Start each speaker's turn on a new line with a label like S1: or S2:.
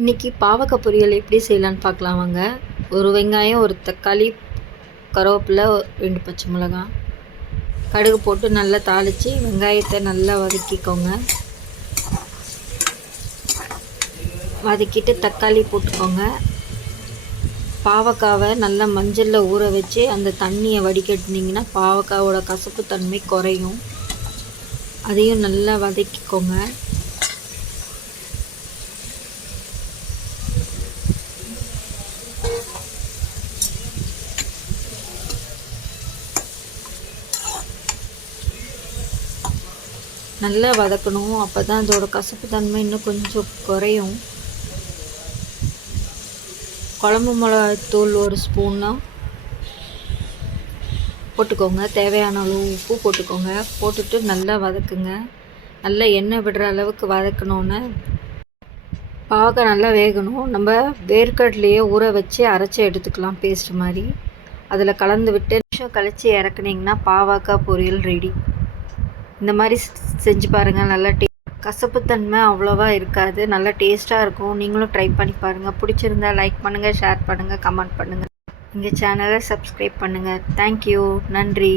S1: இன்றைக்கி பாவக்காய் பொரியல் எப்படி செய்யலான்னு பார்க்கலாம் வாங்க. ஒரு வெங்காயம் ஒரு தக்காளி கருவேப்பிலை ரெண்டு பச்சை மிளகாய் கடுகு போட்டு நல்லா தாளித்து வெங்காயத்தை நல்லா வதக்கிக்கோங்க. வதக்கிட்டு தக்காளி போட்டுக்கோங்க. பாவக்காவை நல்லா மஞ்சளில் ஊற வச்சு அந்த தண்ணியை வடிகட்டினீங்கன்னா பாவக்காவோட கசப்பு தன்மை குறையும். அதையும் நல்லா வதக்கிக்கோங்க. நல்லா வதக்கணும். அப்போ தான் அதோட கசப்பு தன்மை இன்னும் கொஞ்சம் குறையும். குழம்பு மிளகாத்தூள் ஒரு ஸ்பூன்னா போட்டுக்கோங்க. தேவையான அளவு உப்பு போட்டுக்கோங்க. போட்டுட்டு நல்லா வதக்குங்க. நல்லா எண்ணெய் விடுற அளவுக்கு வதக்கணுன்னு பாவக்காய் நல்லா வேகணும். நம்ம வேர்க்கடலையே ஊற வச்சு அரைச்சி எடுத்துக்கலாம் பேஸ்ட் மாதிரி. அதில் கலந்து விட்டு நிமிஷம் கழித்து இறக்குனீங்கன்னா பாவக்காய் பொரியல் ரெடி இந்த மாதிரி செஞ்சு பாருங்கள் நல்லா டே கசப்புத்தன்மை அவ்வளோவா இருக்காது. நல்லா டேஸ்ட்டாக இருக்கும். நீங்களும் ட்ரை பண்ணி பாருங்கள் பிடிச்சிருந்தா லைக் பண்ணுங்கள் ஷேர் பண்ணுங்கள் கமெண்ட் பண்ணுங்கள் எங்கள் சேனலை சப்ஸ்கிரைப் பண்ணுங்கள் தேங்க்யூ நன்றி.